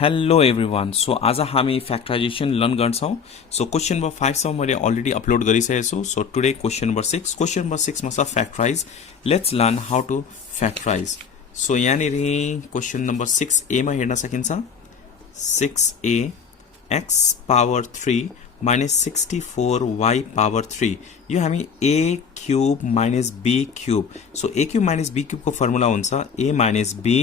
Hello everyone. So आज हामी factorization learn गर्छौँ। सो क्वेसन नम्बर 5 सम्म मैले अलरेडी अपलोड गरिसकेको छु। So today question number 6। Question number 6 मा छ factorize. Let's learn how to factorize. So यहाँनिर क्वेसन नम्बर 6A मा हेर्न सकिन्छ। 6A x power 3 minus 64y power 3। यो हामी a cube minus b cube. So a cube minus b cube को formula हुन्छ a minus b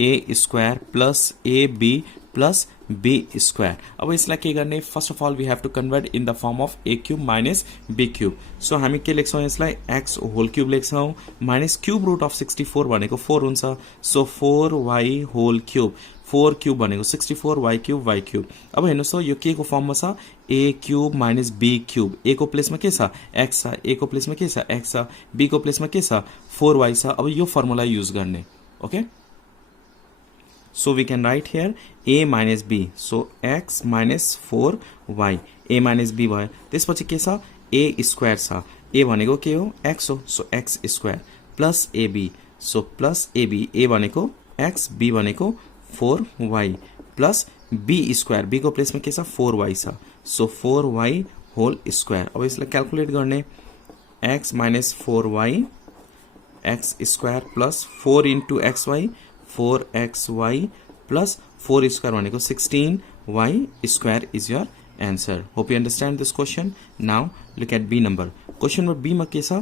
a square plus A B plus be square. अब यसलाई के गर्ने, first of all we have to convert in the form of A cube minus be cube. So हामी के लेख्छौँ, यसलाई एक्स होल क्यूब लेख्छौँ minus cube root of 64 भनेको 4 हुन्छ। So 4y whole cube, 4 cube भनेको 64 y क्यूब y क्यूब। अब हेर्नुहोस् त यो के को फर्ममा छ, a cube minus b cube. a को प्लेसमा के छ x छ, a को प्लेसमा के छ x छ, b को प्लेसमा के छ 4y छ। अब यो फर्मुला युज गर्ने। Okay, so we can write here a minus b, so x minus 4y, a minus b भयो। त्यसपछि के छ, a स्क्वायर छ, a भनेको के हो x हो, so x square plus ab, so plus ab, a भनेको x, b भनेको 4y plus b square, b को प्लेसमा के छ 4y छ, so 4y होल स्क्वायर। अब यसलाई क्याल्कुलेट गर्ने, x minus 4y x square plus 4 into xy 4xy plus 4 square भनेको 16y square is your answer. Hope you understand this question. Now look at B number. Question number B मा के छ,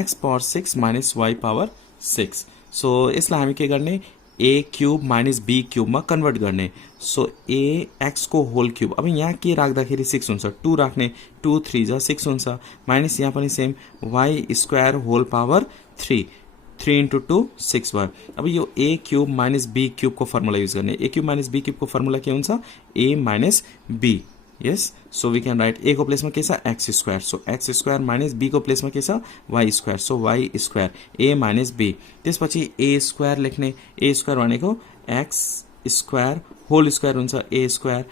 x power 6 minus y power 6. So यसलाई हामी के गर्ने, a cube minus b cube मा convert गर्ने। सो a x को होल क्यूब। अब यहाँ के राख्दाखेरि 6 हुन्छ, 2 राख्ने, 2 3 जा 6 हुन्छ, माइनस यहाँ पनि same y square whole power 3, 3 into 2 6 भयो। अब यो a cube minus b cube को फर्मुला युज गर्ने। a cube minus b cube को फर्मुला के हुन्छ, a minus b। Yes, so we can write a को प्लेसमा के छ x square, so x square minus b को प्लेसमा के छ y square, so y square a minus b। त्यसपछि a स्क्वायर लेख्ने, a स्क्वायर भनेको x स्क्वायर होल स्क्वायर हुन्छ a square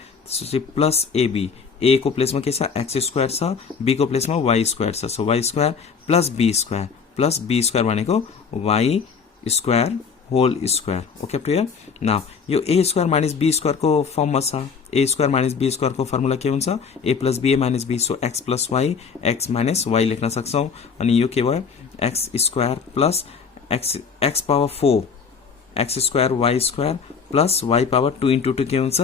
plus ab, a को प्लेसमा के छ x स्क्वायर छ, b को प्लेसमा y स्क्वायर छ, so y square plus b square plus b square भनेको y square whole square. Okay up to here. Now यो a square minus b square को फर्ममा छ, a square minus b square को formula के हुन्छ, a plus b minus b, so x plus y x minus y लेख्न सक्छौं। अनि यो के भयो, x square plus x power 4 x square y square plus y power 2 into 2 के हुन्छ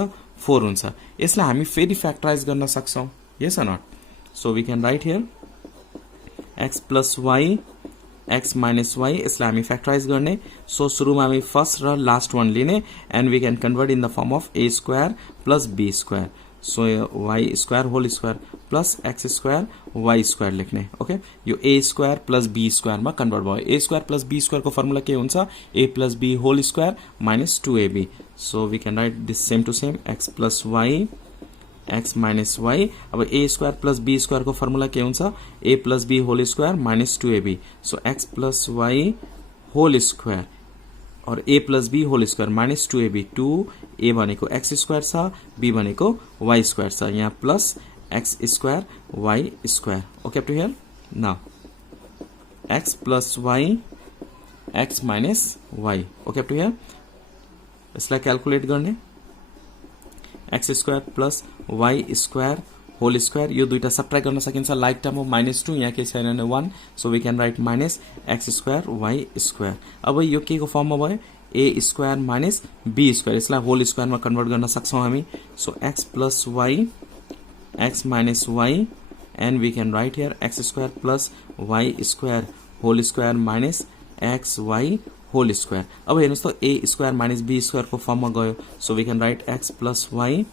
4 हुन्छ। यसलाई हामी फेरि फ्याक्टराइज गर्न सक्छौं, yes or not. So we can write here x plus y x minus y, यसलाई हामी फ्याक्टराइज गर्ने। सो सुरुमा हामी फर्स्ट र लास्ट वान लिने and we can convert in the form of a square plus b square, so y square whole square plus x square y square लेख्ने। Okay, यो a square plus b square मा convert भयो। a square plus b square को formula के हुन्छ, a plus b whole square minus 2ab, so we can write this same to same x plus y x minus y। अब a square plus b square को formula के हुन्छ, a plus b whole square minus 2ab, so x plus y whole square और a plus b whole square minus 2ab, 2a भनेको x square छ, b भनेको y square छ, यहाँ plus x square y square. Okay up to here. Now x plus y x minus y। Okay up to here. यसलाई calculate गर्ने, x square plus y square whole square, यो दुईटा subtract गर्न सकिन्छ like term of minus 2, यहाँ के छैन 1, so we can write minus x square y square. अब यो के को फर्ममा भयो, a square minus b square, यसलाई होल स्क्वायरमा कन्भर्ट गर्न सक्छौं हामी। So x plus y x minus y and we can write here x square plus y square whole square minus x y whole square. अब हेर्नुहोस् त a square minus b square को फर्ममा गयो, so we can write x plus y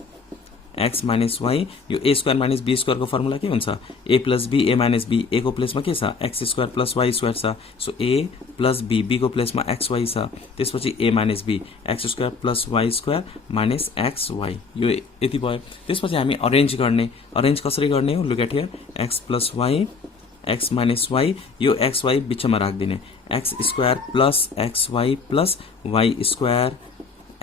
x minus y। यो a square minus b square को formula के हुन्छ, a plus b a minus b, a को प्लेसमा के छ x square plus y square छ, so a plus b, b को प्लेसमा xy छ, त्यसपछि a minus b x square plus y square minus xy। यो यति भयो। त्यसपछि हामी अरेन्ज गर्ने। अरेन्ज कसरी गर्ने हो, look at here x plus y x minus y, यो xy बिचमा राख्दिने, x square plus xy plus y square,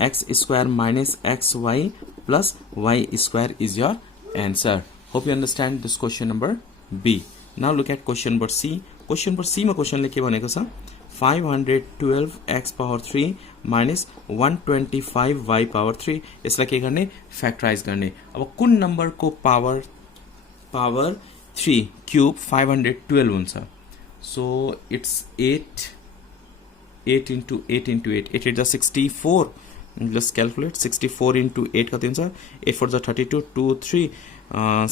x square minus xy plus y square is your answer. Hope you understand this question number B. Now look at question number C. Question number C मा क्वेशनले के भनेको छ, 512x power 3 minus 125y power 3 यसलाई के गर्ने factorise गर्ने। अब कुन नम्बर को पावर 3 क्यूब 512 हुन्छ। So it's 8 into 8 into 8 8 is 64। let's calculate 64 into 8 कति हुन्छ 8 4 is 32 2 3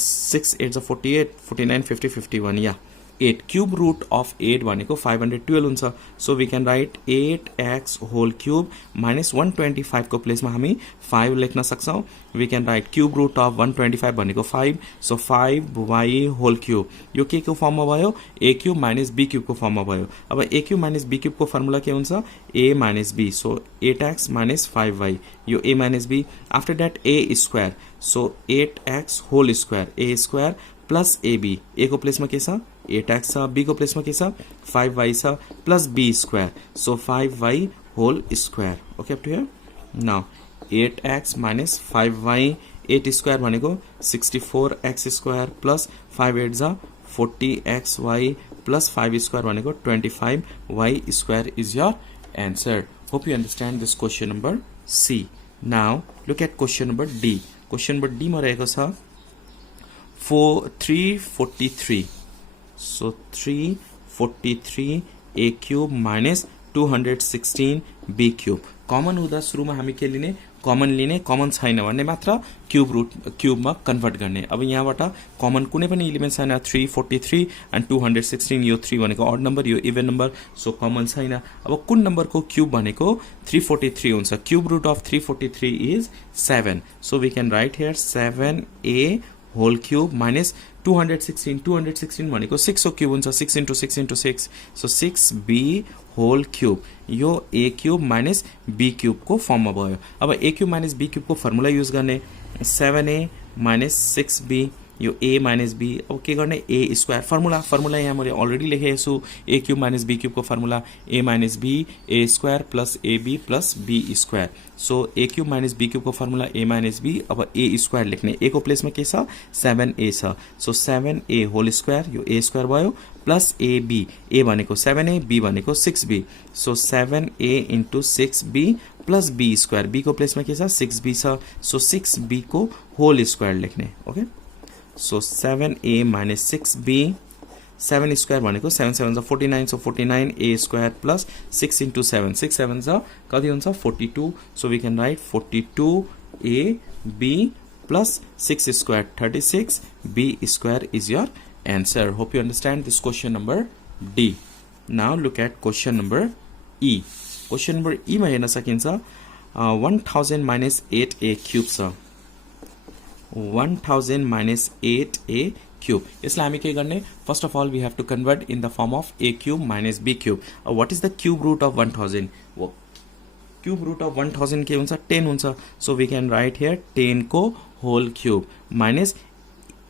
6 8 is 48 49 50 51 या 8 क्यूब रूट अफ 8 भनेको 512 हुन्छ। So we can write 8x whole cube minus 125 को प्लेसमा हामी 5 लेख्न सक्छौं। We can write cube root of 125 भनेको 5 सो 5y होल क्यूब यो के को फर्ममा भयो a cube minus b cube को फर्ममा भयो। अब a cube minus b cube को फर्मुला के हुन्छ a minus b so 8x minus 5y यो a minus b after that a square so 8x whole square a square plus ab a को प्लेसमा के छ 8x छ b को प्लेसमा के छ 5y छ plus b square so 5y whole square. Okay up to here now 8x minus 5y 8 square भनेको 64x स्क्वायर प्लस 5 8 जा 40xy प्लस 5 स्क्वायर भनेको 25y square is your answer. Hope you understand this question number C। Now look at question number D। Question number D मा रहेको छ 343 so 343 a cube minus 216 b cube common हुँदा सुरुमा हामी के लिने common छैन भन्ने मात्र क्यूबमा कन्भर्ट गर्ने। अब यहाँबाट कमन कुनै पनि एलिमेन्ट छैन 343 एन्ड 216 यो 3 भनेको अड नम्बर यो इभन नम्बर सो कमन छैन। अब कुन नम्बरको क्यूब भनेको 343 हुन्छ। Cube root of 343 is 7 so we can write here 7a whole cube minus 216 भनेको 6 को क्यूब हुन्छ 6 into 6 into 6 so 6b whole cube यो a cube minus b cube को फर्ममा भयो। अब a cube minus b cube को फर्मुला युज गर्ने 7a माइनस 6b यो a माइनस b अब के गर्ने a स्क्वायर फर्मुला यहाँ मैले अलरेडी लेखेको छु a cube minus b cube को formula a minus b a square plus ab plus b square so a cube minus b cube को फर्मुला a माइनस b अब a स्क्वायर लेख्ने a को प्लेसमा के छ 7a छ सो 7a होल स्क्वायर यो a स्क्वायर भयो प्लस ab a भनेको 7a b भनेको 6b so 7a into 6b plus b square b को प्लेसमा के छ 6b छ सो 6b को होल स्क्वायर लेख्ने। Okay so 7a minus 6b 7 square भनेको 7 7 जा 49 so 49a square plus 6 into 7 6 7 जा कति हुन्छ 42 so we can write 42ab plus 6 square 36 b square is your answer. Hope you understand this question number D। Now look at question number E। Question number E मा हेर्न सकिन्छ 1000 minus 8a cube छ 1000 minus 8a cube यसलाई हामी के गर्ने first of all we have to convert in the form of a cube minus b cube। What is the cube root of 1000 cube root of 1000 के हुन्छ 10 हुन्छ so we can write here 10 को whole cube minus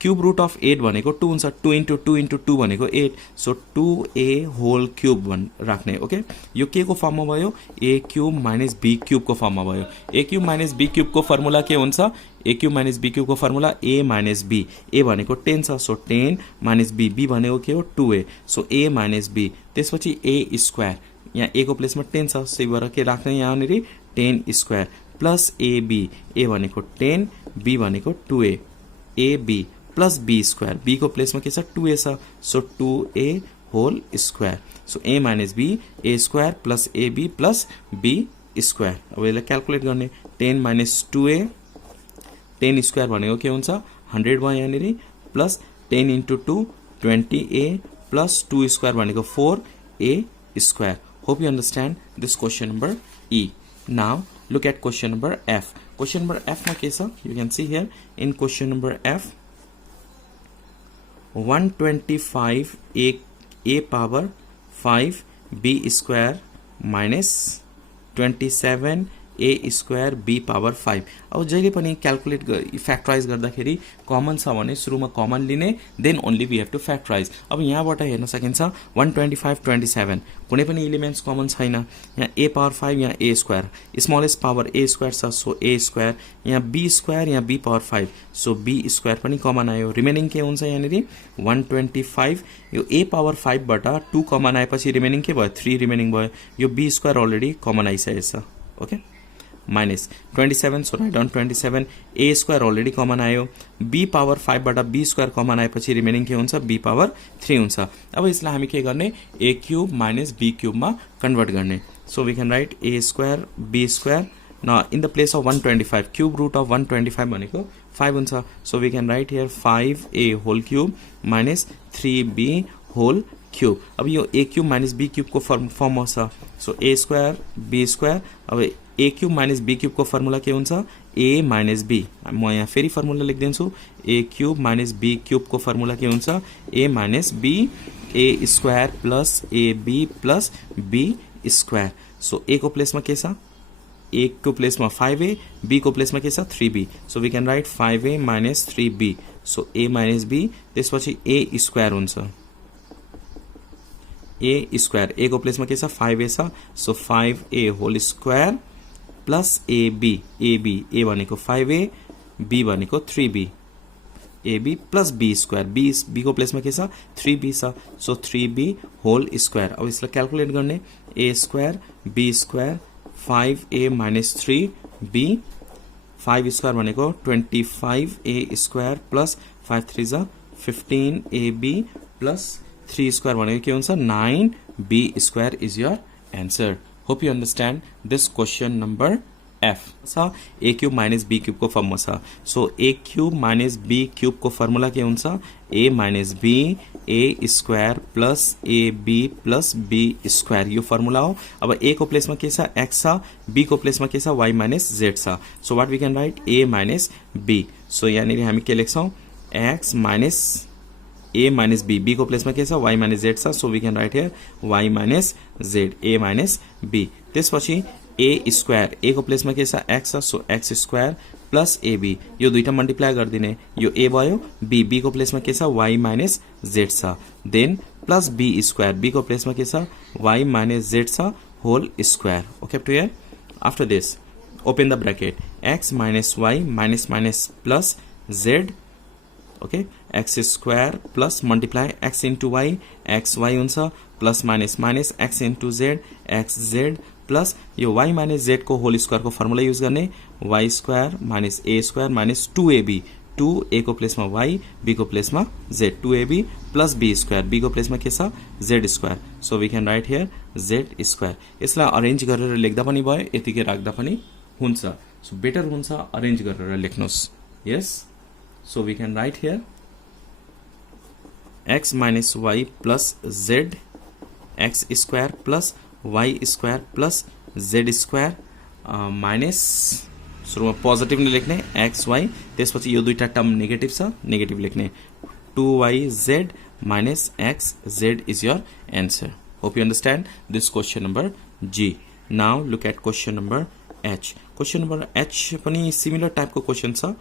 cube root of 8 भनेको 2 हुन्छ 2 into 2 into 2 भनेको 8 so 2a whole cube राख्ने। Okay यो के को फर्ममा भयो a cube minus b cube को फर्ममा भयो। a cube minus b cube को फर्मुला के हुन्छ a cube minus b cube को formula a minus b a भनेको 10 छ सो 10 माइनस b b भनेको के हो 2a so a minus b त्यसपछि a स्क्वायर यहाँ a को प्लेसमा 10 छ सो भएर के राख्ने यहाँनेरि 10 स्क्वायर प्लस ab a भनेको 10 b भनेको 2a ab plus b square b को प्लेसमा के छ 2a छ so 2a whole square so a minus b a square plus ab plus b square. अब यसलाई क्याल्कुलेट गर्ने 10 माइनस 2a 10 स्क्वायर भनेको के हुन्छ 100 भयो यहाँनेरि plus 10 into 2 20a plus 2 square भनेको 4a square. Hope you understand this question number E। Now look at question number F। Question number F मा के छ you can see here in question number F 125 a power 5 b square minus 27 a square b power 5। अब जहिले पनि calculate factorise गर्दाखेरि common छ भने सुरुमा कमन लिने, then only we have to factorise. अब यहाँबाट हेर्न सकिन्छ 125 27 कुनै पनि इलिमेन्ट्स कमन छैन। यहाँ ए पावर 5, यहाँ a square, smallest power a square छ, सो ए स्क्वायर, यहाँ बी स्क्वायर, यहाँ b power 5, so b square पनि कमन आयो। रिमेनिङ के हुन्छ यहाँनिर 125, यो ए पावर 5 बाट 2 कमन आएपछि रिमेनिङ के भयो 3 रिमेनिङ भयो। यो बी स्क्वायर अलरेडी कमन आइसकेको छ, okay. Minus 27, so write down 27, a square already common आयो। बी पावर 5 बाट बी स्क्वायर कमन आएपछि रिमेनिङ के हुन्छ बी पावर 3 हुन्छ। अब यसलाई हामी के गर्ने ए क्यूब माइनस बी क्यूबमा कन्भर्ट गर्ने। So we can write a square b square न in the place of 125, cube root of 125 भनेको 5 हुन्छ। So we can write here 5a whole cube minus 3b whole cube. अब यो a cube minus b क्यूबको form छ, so a square b square. अब a cube minus b क्यूबको formula के हुन्छ ए माइनस बी। म यहाँ फेरि फर्मुला लेखिदिन्छु, ए क्यूब माइनस बी क्यूबको फर्मुला के हुन्छ a minus b, a square plus A B plus be square. So a को प्लेसमा के छ ए को प्लेसमा 5a, बी को प्लेसमा के छ 3b। So we can write 5a minus 3b, so a minus b, त्यसपछि ए स्क्वायर हुन्छ ए स्क्वायर, ए को प्लेसमा के छ 5a छ, so 5a whole square plus AB, AB a भनेको 5a, बी भनेको 3b, AB plus be square, b को प्लेसमा के छ 3b छ, सो 3b होल स्क्वायर। अब यसलाई क्याल्कुलेट गर्ने a square b square 5a minus 3b, 5 square भनेको 25a स्क्वायर प्लस 5 3 जा 15ab प्लस 3 स्क्वायर भनेको के हुन्छ 9b square is your answer. Hope you understand this question number F छ a cube minus be cube को form छ। So a cube minus be cube को formula के हुन्छ a minus b a square plus A B plus be square, यो formula हो। अब ए को प्लेसमा के छ एक्स छ, बी को प्लेसमा के छ वाई माइनस जेड छ, so what we can write a minus b. So यहाँनिर हामी के लेख्छौँ x minus a minus b, b को प्लेसमा के छ वाई माइनस जेड छ, so we can write here y minus z a minus b. त्यसपछि ए स्क्वायर, ए को प्लेसमा के छ एक्स छ, so x square plus ab, यो दुईटा मल्टिप्लाई गरिदिने, यो ए भयो, बी को प्लेसमा के छ वाई माइनस जेड छ, then plus be square, b को प्लेसमा के छ वाई माइनस जेड छ whole square, okay to here. After this open the bracket x minus y minus minus plus z, okay, x square plus multiply x into y, x y हुन्छ plus minus minus x into z, x z plus यो y minus z को whole square को formula use गर्ने Y square minus a square minus 2ab, 2a को प्लेसमा y, b को प्लेसमा z, 2ab plus be square, b को प्लेसमा के छ z square, so we can write here z square. यसलाई अरेन्ज गरेर लेख्दा पनि भयो, यतिकै राख्दा पनि हुन्छ, सो बेटर हुन्छ अरेन्ज गरेर लेख्नुस्। Yes, so we can write here x minus y plus z, x square plus y square plus z square minus, सुरुमा पोजिटिभ नै लेख्ने एक्स वाई, त्यसपछि यो दुईटा टर्म नेगेटिभ छ नेगेटिभ लेख्ने 2yz minus x z is your answer. Hope you understand this question number G। Now look at question number H। Question number H पनि similar type को question छ,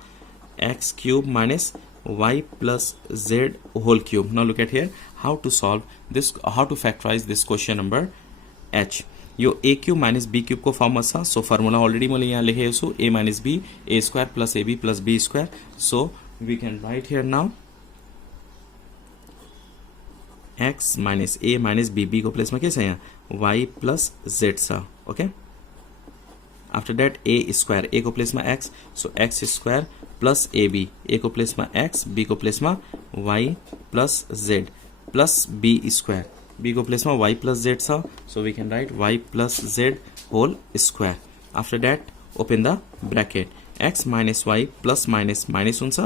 x cube minus y plus z whole cube। Now look at here how to solve this, how to factorize this question number H। यो a cube minus b cube को form छ, so formula already मैले यहाँ लेखेको छु a minus b a square plus ab plus b square, so we can write here now x minus a minus b, b को प्लेसमा के छ यहाँ y plus z छ, okay. After that a square, a को प्लेसमा x, so x square plus ab, a को प्लेसमा x, b को प्लेसमा y plus z plus b square, b को प्लेसमा y प्लस z छ, so we can write y plus z whole square. After that open the bracket x minus y plus minus minus हुन्छ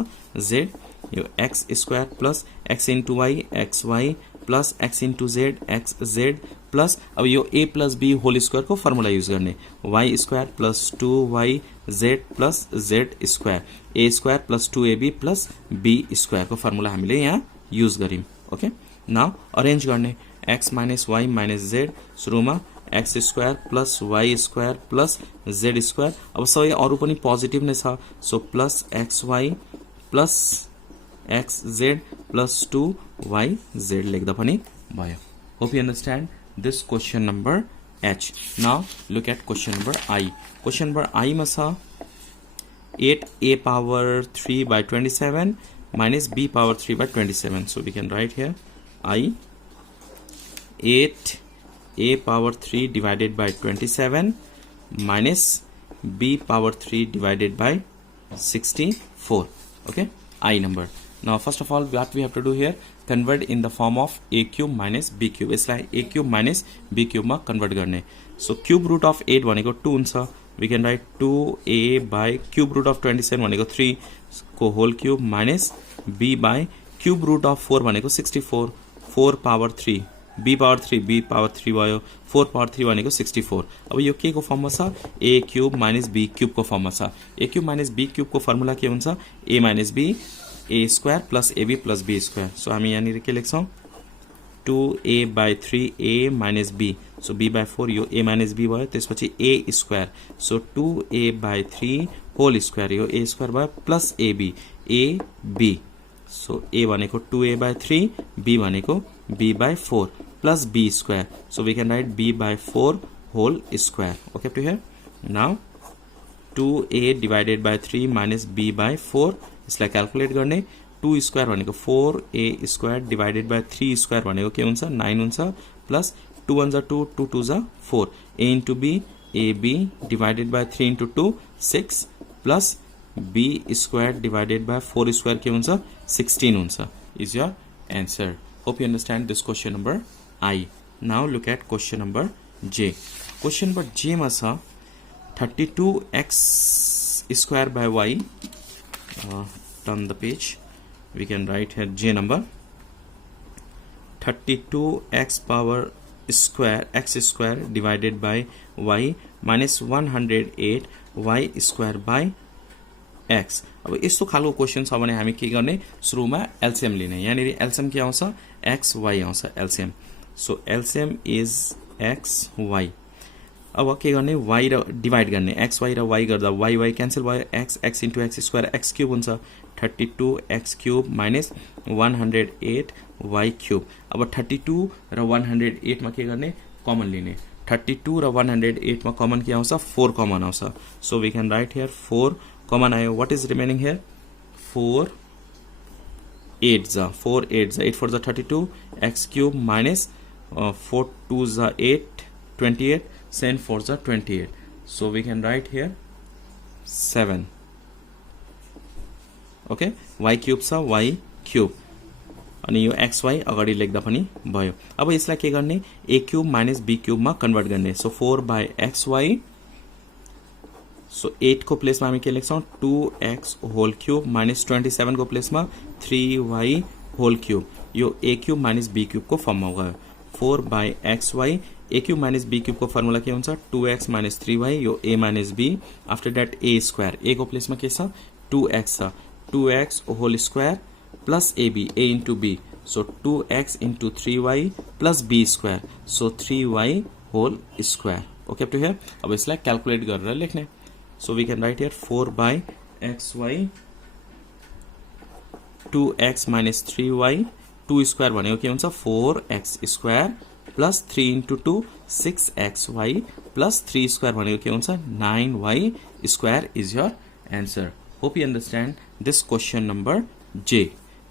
z, यो x square plus x into y x y plus x into z x z plus, अब यो a plus b whole square को formula use गर्ने y square plus 2yz plus z square, a square plus 2ab plus b square को formula हामीले यहाँ use गर्यौं, okay. Now arrange गर्ने x minus y minus z, सुरुमा x square plus y square plus z square. अब सबै अरू पनि पोजिटिभ नै छ, so plus x y plus x z plus 2yz लेख्दा पनि भयो। Hope you understand this question number H. Now look at question number I. Question number I मा छ 8a power 3 by 27 minus b power 3 by 27. So we can write here I 8a power 3 divided by 27 minus b power 3 divided by 64. Okay, I number. Now first of all what we have to do here, convert in the form of a cube minus b cube. यसलाई a cube minus b cube मा convert गर्ने. So cube root of 8 भनेको 2 हुन्छ. We can write 2a by cube root of 27 भनेको 3 को whole cube minus b by cube root of 4 भनेको 64 4 power 3 b power 3 भयो 4 power 3 भनेको 64. अब यो के को फर्ममा छ, a cube minus b cube को फर्ममा छ. a cube minus b cube को फर्मुला के हुन्छ, a minus b a square plus ab plus b square. So हामी यहाँनिर के लेख्छौं 2a by 3a minus b. So b by 4 यो a minus b भयो, त्यसपछि a square. So 2a by 3 whole square यो a square भयो plus ab a b. So a भनेको 2a by 3, b भनेको b by 4 plus b square. So we can write b by 4 whole square. Okay up to here. Now 2a divided by 3 minus b by 4 यसलाई calculate गर्ने. 2 square भनेको 4a square divided by 3 square भनेको के हुन्छ 9 हुन्छ plus 2 1 जा 2 2 2 जा 4 a into b ab divided by 3 into 2 6 plus b square divided by 4 square के हुन्छ 16 हुन्छ. Is your answer. Hope you understand this question number I. Now look at question number J. Question number J मा छ 32x square by y. Turn the page. We can write here J number 32x power square x square divided by y minus 108 y square by x. अब यस्तो खालको question छ भने हामी के गर्ने, सुरुमा एलसीएम लिने. यहाँनिर एलसीएम के आउँछ x y आउँछ LCM. So LCM is x y. अब के गर्ने y र डिवाइड गर्ने, x y र y गर्दा y y क्यान्सल भयो, x x into x square x cube हुन्छ 32x cube minus 108 y cube. अब 32 र 108 मा के गर्ने कमन लिने. 32 र 108 मा कमन के आउँछ 4 कमन आउँछ. So we can write here 4 common आयो. व्हाट इज रिमेनिङ हियर 4 8 जा 4 8 जा 8 4 जा 32 x क्यूब माइनस 4 2 जा 8 28 7 4 जा 28. So we can write here 7. Okay, y cube छ y cube अनि यो xy अगाडि लेख्दा पनि भयो. अब यसलाई के गर्ने a cube minus b cube मा कन्भर्ट गर्ने. So 4 by xy. सो 8 को प्लेसमा हामी के लेख्छौं 2x होल क्यूब माइनस 27 को प्लेसमा 3y होल क्यूब. यो a cube minus b cube को फर्ममा गयो. 4 by xy a cube minus b cube को फर्मुला के हुन्छ 2x minus 3y यो a minus b. After that a square a को प्लेसमा के छ 2x छ 2x whole square plus ab a into b. So 2x into 3y plus b square. So 3y whole square. Okay up to here. अब यसलाई calculate गरेर लेख्ने. So we can write here 4 by xy 2x minus 3y 2 square भनेको के हुन्छ 4x square plus 3 into 2 6xy plus 3 square भनेको के हुन्छ 9y square is your answer. Hope you understand this question number J.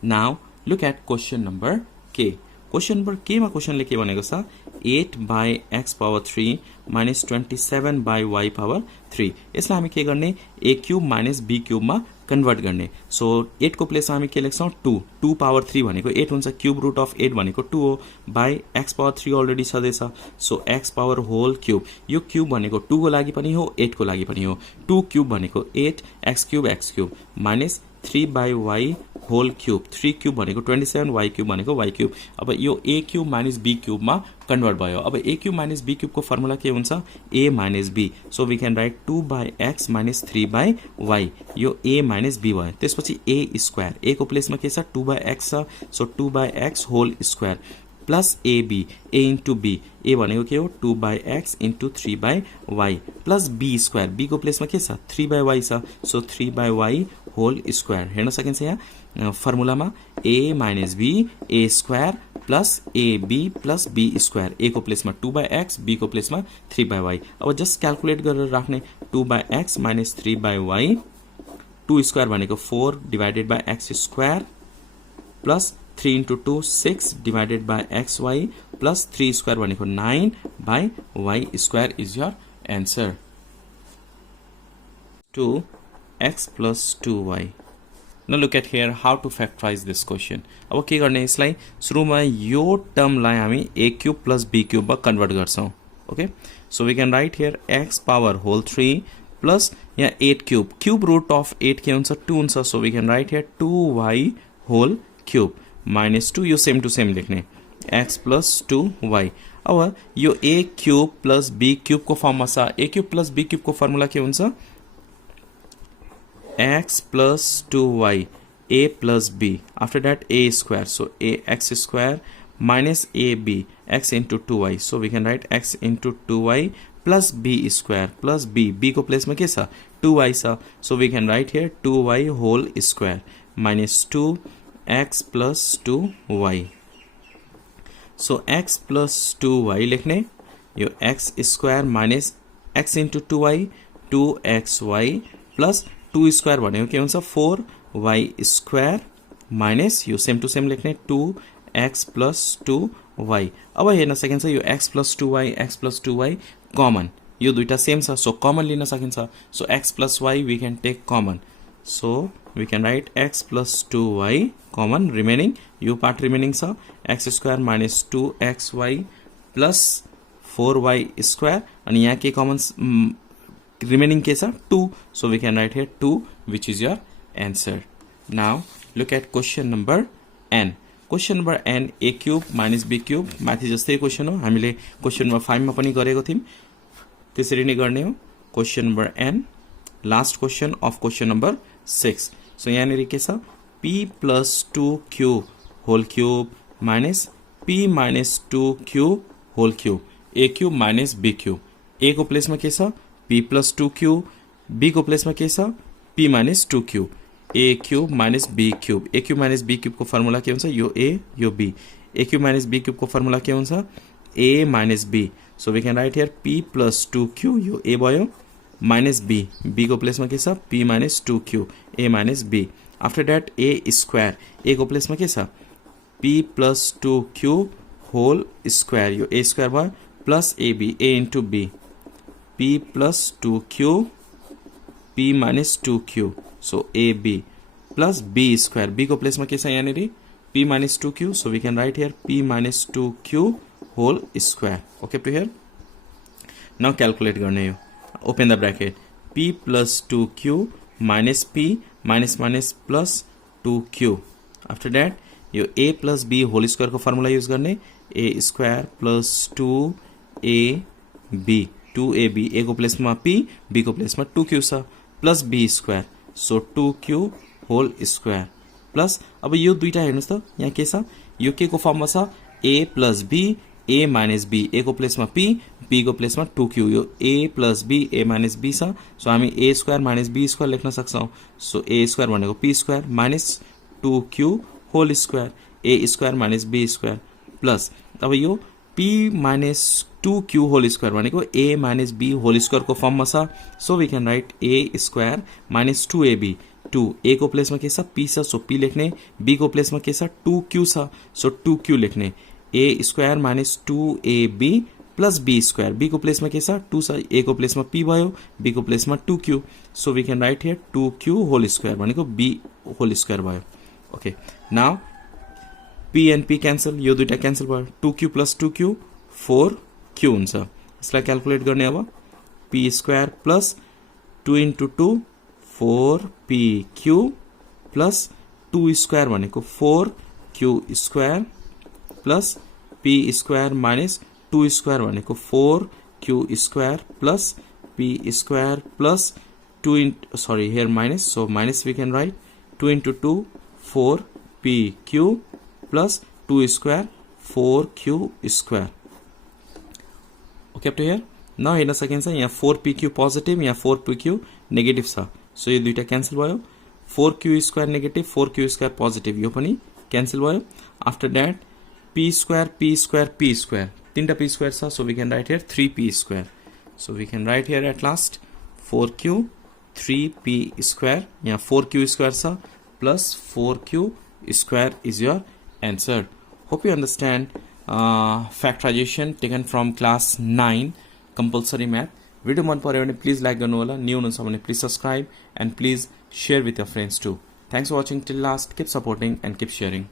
Now look at question number K. Question number K मा क्वेसनले के भनेको छ 8 by x power 3 minus 27 by y power 3. यसलाई हामी के गर्ने a cube minus b cube मा convert गर्ने. सो 8 को प्लेसमा हामी के लेख्छौं 2 power 3 भनेको 8 हुन्छ क्यूब रूट अफ 8 भनेको 2 हो बाइ x power 3 अलरेडी छदैछ. So x power whole cube. यो क्यूब भनेको 2 को लागि पनि हो 8 को लागि पनि हो. 2 क्यूब भनेको 8 x cube minus 3 by y whole cube. 3 cube भनेको 27 y क्यूब भनेको y क्यूब. अब यो a cube minus b cube मा कन्भर्ट भयो. अब a cube minus b cube को फर्मुला के हुन्छ a minus b. So we can write 2 by x minus 3 by y. यो a माइनस b भयो. त्यसपछि a स्क्वायर a को प्लेसमा के छ 2 by x छ. सो 2 by x whole square plus AB a into b a भनेको के हो 2/x into 3/y plus be square b को प्लेसमा के छ 3/y छ सो 3/y होल स्क्वायर हेर्न सकिन्छ यहाँ फर्मुलामा a minus b a square plus ab plus b square a को प्लेसमा 2/x b को प्लेसमा 3/y अब जस्ट क्याल्कुलेट गरेर राख्ने 2/x माइनस 3/y 2 स्क्वायर भनेको 4 divided by x square plus 3 into 2 6 divided by xy plus 3 square भनेको 9 by y square is your answer 2x plus 2y. Now look at here how to factorize this question. अब के गर्ने यसलाई सुरुमा यो टर्मलाई हामी a cube plus b cube मा कन्भर्ट गर्छौं okay so we can write here x power whole 3 plus यहाँ 8 क्यूब रुट अफ 8 के हुन्छ 2 हुन्छ so we can write here 2y whole cube minus 2 यो सेम टु सेम लेख्ने x plus 2y अब यो a cube plus b cube को फर्ममा छ a cube plus b cube को फर्मुला के हुन्छ x plus 2y a plus b after that a square so a x square minus ab x into 2y so we can write x into 2y plus b square plus b को place में के छ 2y छ so we can write here 2y whole square minus 2x plus 2y so x plus 2y लेख्ने यो x square minus x into 2y 2xy plus 2 square भनेको के हुन्छ 4y स्क्वायर माइनस यो सेम टु सेम लेख्ने 2x plus 2y अब हेर्न सकिन्छ यो x प्लस 2y कमन यो दुईटा सेम छ सो कमन लिन सकिन्छ so x plus y we can take common so we can write x plus 2y common remaining यो पार्ट रिमेनिङ छ x square minus 2xy plus 4y square अनि यहाँ के common remaining case are 2 so we can write here 2 which is your answer now look at question number n a cube minus b cube माथि जस्तै question हो हामीले question number 5 मा पनि गरेको थियौं त्यसरी नै गर्ने हो question number n last question of question number 6 so यहाँ नेरी के छ p plus 2q whole cube minus p minus 2q whole cube a cube minus b cube a को प्लेसमा के छ p plus 2q b को प्लेस में के छ p minus 2q a cube minus b cube a cube minus b cube को formula के हुन्छ यो a यो b a cube minus b cube को फर्मुला के हुन्छ a minus b so we can write here p plus 2q यो a भयो minus b को प्लेस में के छ p minus 2q a minus b after that a square a को प्लेस में के छ p plus 2q whole square यो a square भयो plus ab a into b p plus 2q p minus 2q so ab plus b square b को place में के छ यहाँ नेरी p minus 2q so we can write here p minus 2q whole square okay to here now calculate गर्ने हो open the bracket p plus 2q minus p minus minus plus 2q after that यो a plus b whole square को formula use गर्ने a square plus 2ab 2ab a को place में p b को place में 2q छ plus b square so 2q whole square plus अब यो दुईटा हेर्नुस् त यहाँ के छ यो के को फर्ममा छ a plus b a minus b a को प्लेस में p b को प्लेस में 2q यो a plus b a minus b छ सो हामी a square minus b square लेख्न सक्छौं सो a स्क्वायर भनेको p square minus 2q whole square a square minus b square plus अब यो p minus 2q whole square भनेको a minus b whole square को फर्ममा छ so we can write a square minus 2ab 2 a को place में के छ p छ सो p लेख्ने b को प्लेस में के छ 2q छ सो 2q लेख्ने a square minus 2ab plus b square b को प्लेस में के छ 2 छ a को प्लेस में p भयो b को प्लेस में 2q so we can write here 2q whole square भनेको b होल स्क्वायर भयो okay now p and p cancel यो दुईटा क्यान्सल भयो 2q प्लस 2q 4q हुन्छ यसलाई क्याल्कुलेट गर्ने अब p square plus 2 into 2 4pq plus 2 square भनेको 4q square plus p square minus 2 square भनेको 4q square plus p square plus 2 into sorry here minus so minus we can write 2 into 2 4pq plus 2 square 4q square. Okay, up to here. Now हेर्न सकिन्छ यहाँ 4pq positive यहाँ 4pq negative छ, so यो दुईटा cancel भयो. 4q square negative 4q square positive यो पनि क्यान्सल भयो. After that p square p square p square तीनटा p स्क्वायर छ, so we can write here 3p square. So we can write here at last 4q 3p square, यहाँ 4q square छ plus 4q square is your answer. Hope you understand factorization taken from class 9 compulsory math. Video मन पर्यो भने please like गर्नु होला, new हुनुहुन्छ भने please subscribe and please share with your friends too. Thanks for watching till last. Keep supporting and keep sharing.